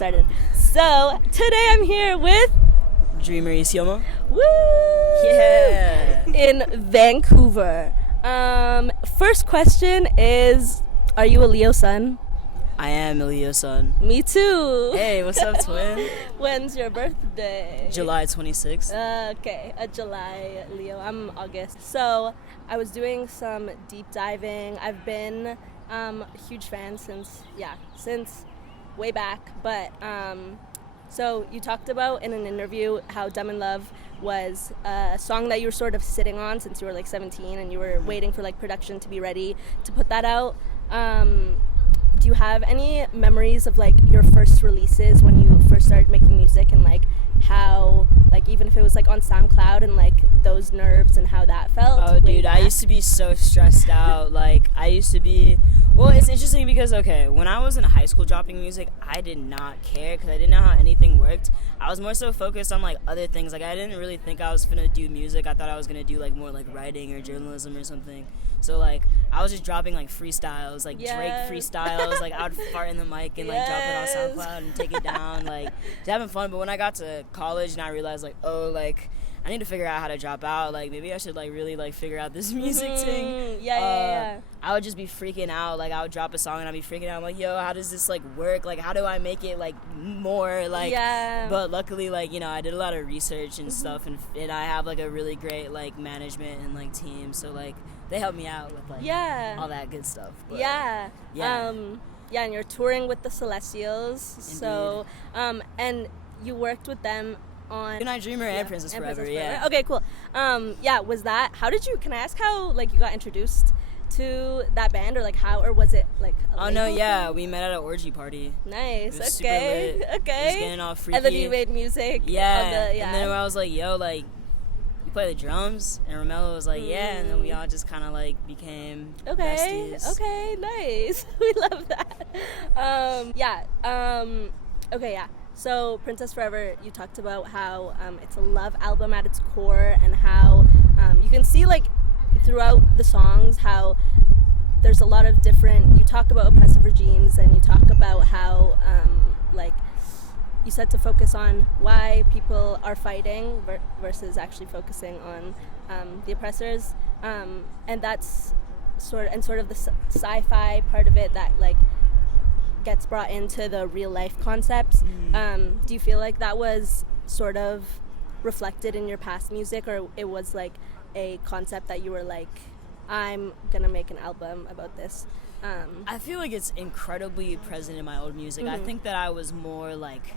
started. So today I'm here with Dreamer Isioma. Woo! Yeah. In Vancouver. First question is, are you a Leo sun? I am a Leo son. Me too. Hey, what's up, twin? When's your birthday? July 26th. Okay, a July Leo. I'm August. So I was doing some deep diving. I've been a huge fan since way back. But so you talked about in an interview how Dumb in Love was a song that you were sort of sitting on since you were like 17 and you were waiting for like production to be ready to put that out. Do you have any memories of like your first releases when you first started making music and like how, like even if it was like on SoundCloud and like those nerves and how that felt? Oh, dude, I used to be so stressed out. Well, it's interesting because, okay, when I was in high school dropping music, I did not care because I didn't know how anything worked. I was more so focused on like other things. Like I didn't really think I was gonna do music. I thought I was gonna do like more like writing or journalism or something. So like I was just dropping like freestyles, like Drake freestyles. Like I would fart in the mic and like drop it on SoundCloud and take it down, like just having fun. But when I got to college and I realized like, oh, like I need to figure out how to drop out. Like maybe I should like really like figure out this music thing. Yeah. I would just be freaking out. Like I would drop a song and I'd be freaking out. I'm like, yo, how does this like work? Like how do I make it like more like? Yeah. But luckily, like I did a lot of research and stuff, and I have like a really great like management and like team. So like they help me out with like all that good stuff. But, yeah. And you're touring with the Celestials. Indeed. So and you worked with them on Good Night Dreamer and Princess Forever, yeah. Okay, cool. Was that, can I ask how like you got introduced to that band, or like how, or was it like we met at an orgy party. Nice. It was super lit. Okay. Just getting all freaky. And then you made music. And then I was like, yo, like you play the drums, and Romello was like, yeah, and then we all just kind of like became besties. Okay, nice. We love that. So Princess Forever, you talked about how it's a love album at its core, and how you can see like throughout the songs how there's a lot of different, you talk about oppressive regimes, and you talk about how like you said to focus on why people are fighting versus actually focusing on the oppressors, and that's sort of the sci-fi part of it that like gets brought into the real life concepts. Do you feel like that was sort of reflected in your past music, or it was like a concept that you were like, I'm gonna make an album about this? I feel like it's incredibly present in my old music. I think that I was more like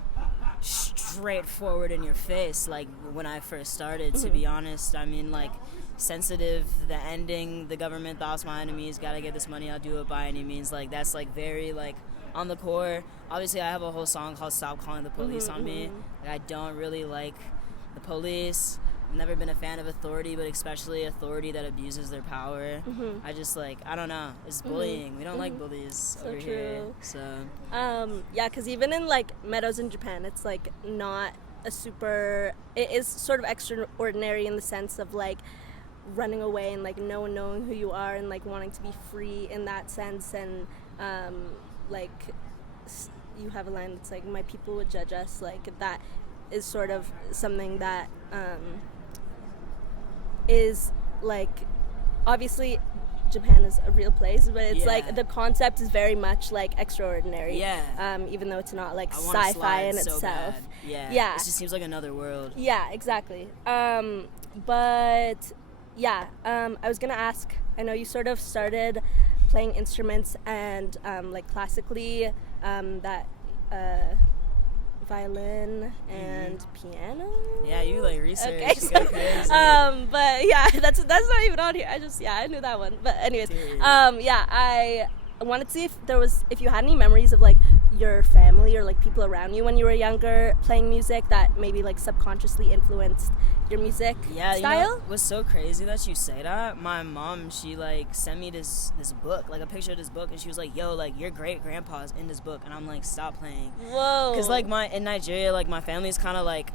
straightforward in your face like when I first started, to be honest. I mean, like sensitive, the ending, the government thoughts my enemies, gotta get this money, I'll do it by any means, like that's like very like on the core. Obviously I have a whole song called Stop Calling the Police on me. Like I don't really like the police. I've never been a fan of authority, but especially authority that abuses their power. I just like, I don't know, it's bullying. We don't like bullies over here. So because even in like meadows in Japan, it's like not a super, it is sort of extraordinary in the sense of like running away and like no one knowing who you are and like wanting to be free in that sense. And like you have a line that's like, my people would judge us, like that is sort of something that is like, obviously Japan is a real place, but it's like the concept is very much like extraordinary, even though it's not like sci-fi in itself. Bad. It just seems like another world. Exactly. I was gonna ask, I know you sort of started playing instruments and like classically, that violin and piano. Yeah, you like research. Okay. Go crazy. But yeah, that's not even on here. I knew that one. But anyways, I wanted to see if you had any memories of like your family or like people around you when you were younger playing music that maybe like subconsciously influenced your music style. You know, it was so crazy that you say that. My mom, she like sent me this book, like a picture of this book, and she was like, yo, like your great grandpa's in this book. And I'm like, stop playing. Whoa. Because like in Nigeria, like my family's kind of like,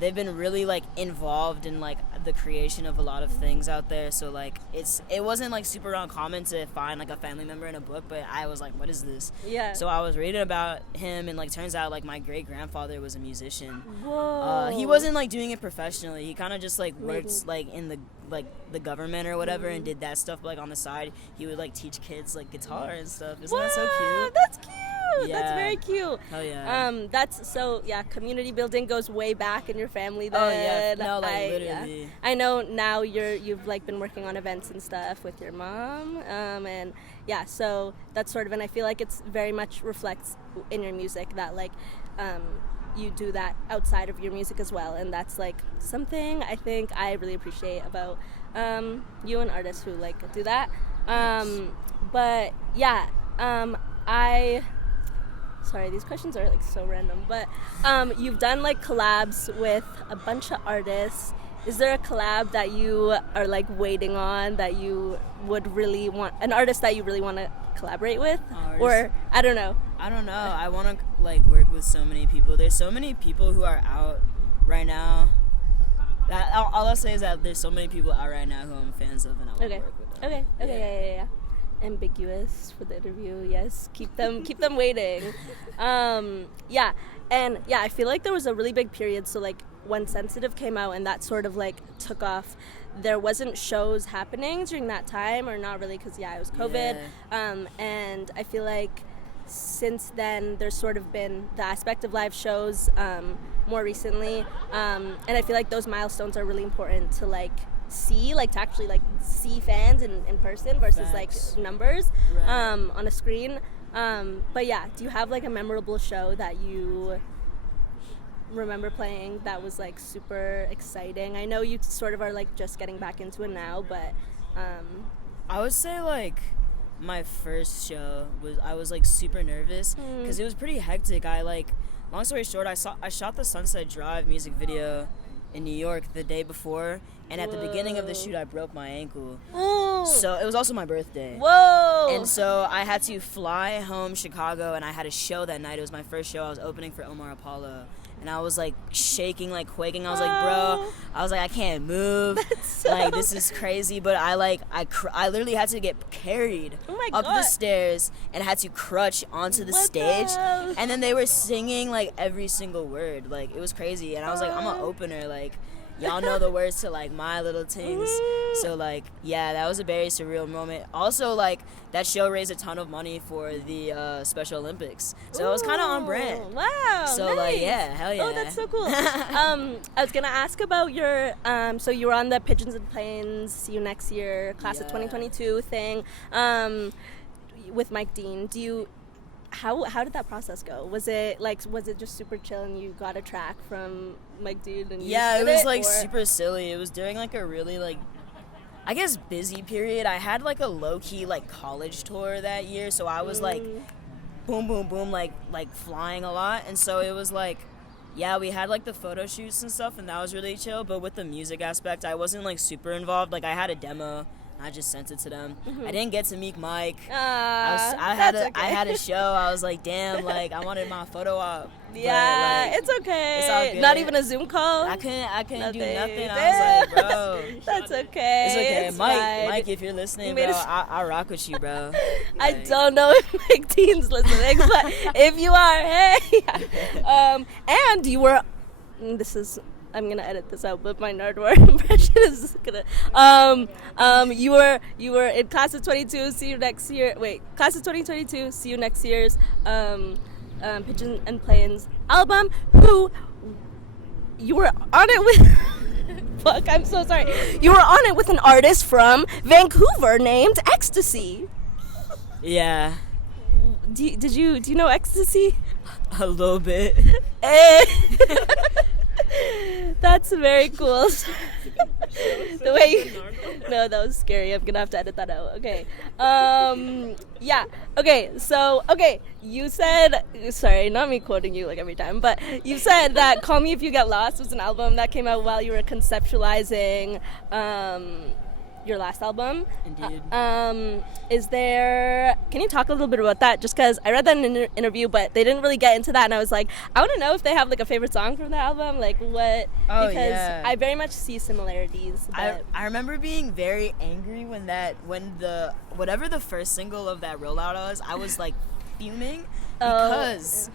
they've been really like involved in like the creation of a lot of things out there. So like it wasn't like super uncommon to find like a family member in a book, but I was like, what is this? Yeah. So I was reading about him, and like turns out like my great grandfather was a musician. Whoa. He wasn't like doing it professionally. He kind of just like worked like in the government or whatever, and did that stuff like on the side. He would like teach kids like guitar and stuff. Isn't that so cute? That's cute. Yeah. That's very cute. Hell yeah. That's so community building goes way back in your family then. Oh yeah. No, like literally. Yeah. I know now you've like been working on events and stuff with your mom. And yeah, so that's sort of, and I feel like it's very much reflects in your music that like you do that outside of your music as well, and that's like something I think I really appreciate about you and artists who like do that. But yeah, sorry, these questions are like so random, but you've done like collabs with a bunch of artists. Is there a collab that you are like waiting on, that you would really want, an artist that you really want to collaborate with? Or I don't know. I want to like work with so many people. There's so many people who are out right now. That all I'll say is that there's so many people out right now who I'm fans of, and I want to work with them. Okay. Yeah. Ambiguous for the interview. Yes, keep them waiting. And I feel like there was a really big period. So like when Sensitive came out and that sort of like took off, there wasn't shows happening during that time, or not really, because it was COVID. And I feel like since then there's sort of been the aspect of live shows more recently, and I feel like those milestones are really important to like see, like to actually like see fans in person versus Facts. like numbers Right. On a screen. But yeah, do you have like a memorable show that you remember playing that was like super exciting? I know you sort of are like just getting back into it now, but I would say like my first show I was like super nervous because it was pretty hectic. Long story short, I shot the Sunset Drive music video in New York the day before, and at the beginning of the shoot I broke my ankle. So it was also my birthday. And so I had to fly home Chicago, and I had a show that night. It was my first show. I was opening for Omar Apollo, and I was like shaking, like quaking. I was like, bro, I can't move. Like, this is crazy. But I literally had to get carried up the stairs and had to crutch onto the stage. And then they were singing like every single word. Like, it was crazy. And I was like, I'm an opener. Like, y'all know the words to like My Little Things. So like, yeah, that was a very surreal moment. Also, like, that show raised a ton of money for the Special Olympics, so it was kind of on brand. Wow. So nice. Like, yeah, hell yeah. Oh, that's so cool. I was gonna ask about your so you were on the Pigeons and Planes, See You Next Year, class of 2022 thing with Mike Dean. How did that process go? Was it just super chill and you got a track from Mike Dean and it was like super silly. It was during like a really like, I guess, busy period. I had like a low-key like college tour that year, so I was like boom boom boom like flying a lot, and so it was like, yeah, we had like the photo shoots and stuff, and that was really chill. But with the music aspect, I wasn't like super involved. Like, I had a demo, I just sent it to them. I didn't get to meet Mike. I had a show. I was like, damn, like, I wanted my photo op. Yeah, but, like, it's okay. It's all good. Not even a Zoom call? I couldn't do nothing. Damn. I was like, bro. That's okay. It's okay. It's Mike, fine. Mike, if you're listening, You bro, made I rock with you, bro. I don't know if Mike Dean's listening, but if you are, hey. And you were, I'm gonna edit this out, but my Nardwar impression is gonna. You were in class of 22. See you next year. Wait, class of 2022. See you next year's Pigeon and Planes album. Who you were on it with? Fuck, I'm so sorry. You were on it with an artist from Vancouver named Ecstasy. Yeah. Do you know Ecstasy? A little bit. That's very cool. The way no, that was scary. I'm gonna have to edit that out. Okay. Yeah. Okay. So, you said, sorry, not me quoting you like every time, but you said that "Call Me If You Get Lost" was an album that came out while you were conceptualizing your last album. Indeed. Can you talk a little bit about that? Just because I read that in an interview, but they didn't really get into that, and I was like, I want to know if they have like a favorite song from the album, like what? Oh, because yeah. I very much see similarities. But I remember being very angry when whatever the first single of that rollout was, I was like fuming because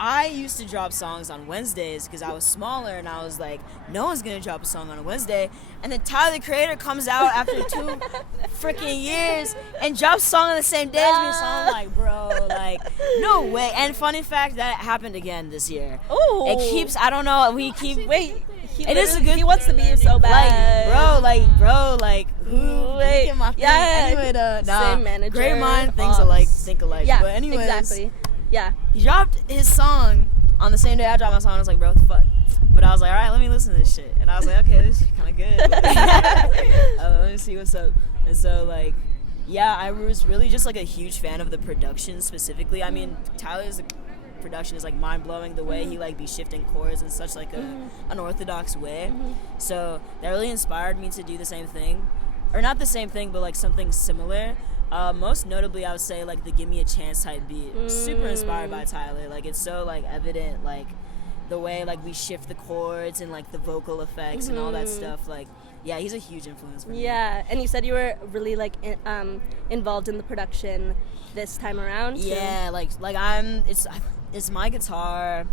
I used to drop songs on Wednesdays because I was smaller and I was like, no one's gonna drop a song on a Wednesday. And then Tyler the Creator comes out after 2 freaking years and drops a song on the same day as me. So I'm like, bro, like, no way. And funny fact, that happened again this year. Oh, it keeps. I don't know. We keep. Wait. It is a good. He wants to be so bad. Who? Wait. My Yeah. Anyway, Same manager. Great mind, think alike. Yeah. But anyways, exactly. Yeah. he dropped his song on the same day I dropped my song. I was like, bro, what the fuck? But I was like, all right, let me listen to this shit. And I was like, okay, this is kind of good. Let me see what's up. And so, like, yeah, I was really just like a huge fan of the production specifically. I mean, Tyler's production is like mind-blowing, the way he like be shifting chords in such like a unorthodox way. So that really inspired me to do the same thing, or not the same thing, but like something similar. Most notably, I would say like the "Give Me a Chance" type beat. Super inspired by Tyler. Like it's so like evident, like the way like we shift the chords and like the vocal effects and all that stuff. Like, yeah, he's a huge influence for me. Yeah, and you said you were really like involved in the production this time around. Too. Yeah, like it's my guitar,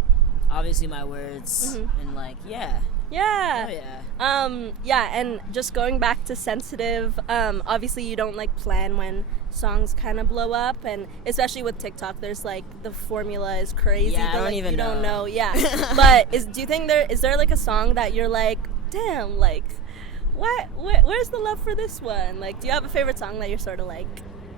obviously my words, and like yeah. Yeah. Oh, yeah. Yeah, and just going back to Sensitive, obviously you don't like plan when songs kind of blow up, and especially with TikTok, there's like the formula is crazy. Yeah, but, I don't like, even you don't know. know. Yeah. But do you think is there like a song that you're like, damn, like where's the love for this one? Like, do you have a favorite song that you're sort of like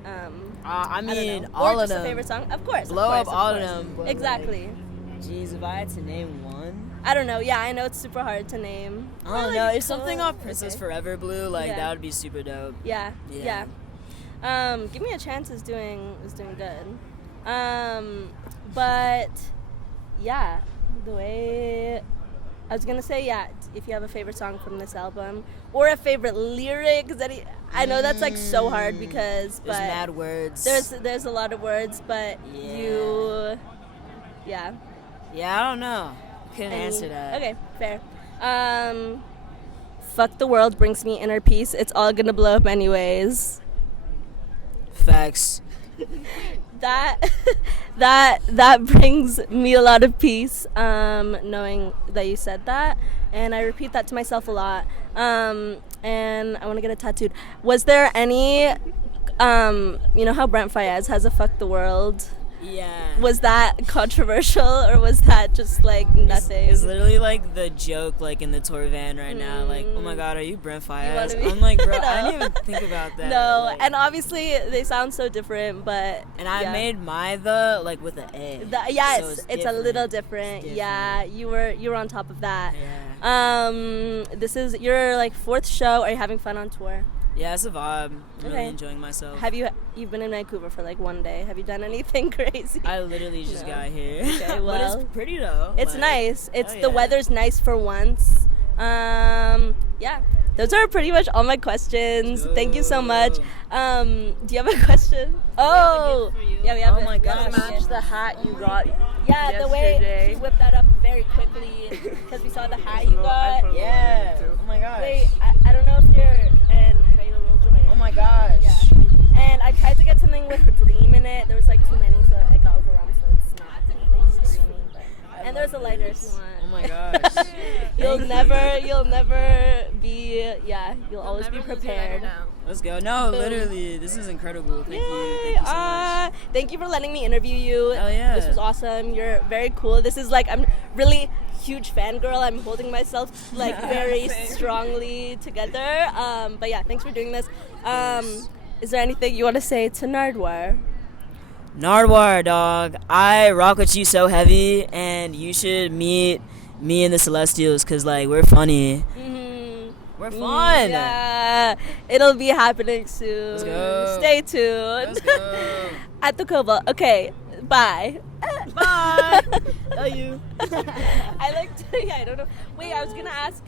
I mean, all all or of just them. A favorite song? Of course. Blow of up all course. of them. But Exactly. Like, geez, if I had to name one. I don't know. Yeah, I know it's super hard to name. I don't know. If something off Princess Okay. Forever Blue, like Yeah. that would be super dope. Yeah. Yeah. Give Me a Chance is doing good. But yeah, the way I was gonna say, yeah, if you have a favorite song from this album or a favorite lyric that I know that's like so hard because There's but mad words. there's a lot of words, but yeah. Yeah, I don't know. Couldn't answer that. Okay, fair. Fuck the World brings me inner peace. It's all gonna blow up anyways. Facts. That brings me a lot of peace, knowing that you said that, and I repeat that to myself a lot. And I want to get it tattooed. Was there any, you know how Brent Fayez has a "Fuck the World"? Yeah. Was that controversial, or was that just like nothing? It's literally like the joke, like in the tour van right now. Like, oh my God, are you Brent Fayez? I'm like, bro, I didn't even think about that. No, like, and obviously they sound so different, but and I made my like with an A. Yes, so it's a little different. Yeah, you were on top of that. Yeah. This is your like 4th show. Are you having fun on tour? Yeah, it's a vibe. I'm Okay. really enjoying myself. You've been in Vancouver for like 1 day? Have you done anything crazy? I literally just got here. Okay, but well, it's pretty though. It's like, nice. It's oh, the yeah. weather's nice for once. Yeah. Those are pretty much all my questions. Thank you so much. Do you have a question? Oh, yeah, we have. Oh my gosh. Match the hat you got. Yeah, the way yesterday. she whipped that up very quickly because we saw the hat you got. Yeah. Oh my gosh. Wait, I don't know if you're and Oh my gosh. Yeah. And I tried to get something with Dream in it. There was like too many, so I got overwhelmed. So it's not anything streaming. And there's a lighter if you want. Oh my gosh. You'll never be. Yeah, you'll always be prepared. Let's go. No, literally, this is incredible. Thank you so much. Thank you for letting me interview you. Hell yeah. This was awesome. You're very cool. This is like, I'm really huge fangirl. I'm holding myself like very strongly together. But yeah, thanks for doing this. Is there anything you want to say to Nardwar? Nardwar, dog. I rock with you so heavy, and you should meet me and the Celestials, because, like, we're funny. We're fun. Yeah, it'll be happening soon. Let's go. Stay tuned. Let's go. At the Cobalt. Okay, bye. Bye. Love you. I like to, yeah, I don't know. Wait, I was going to ask...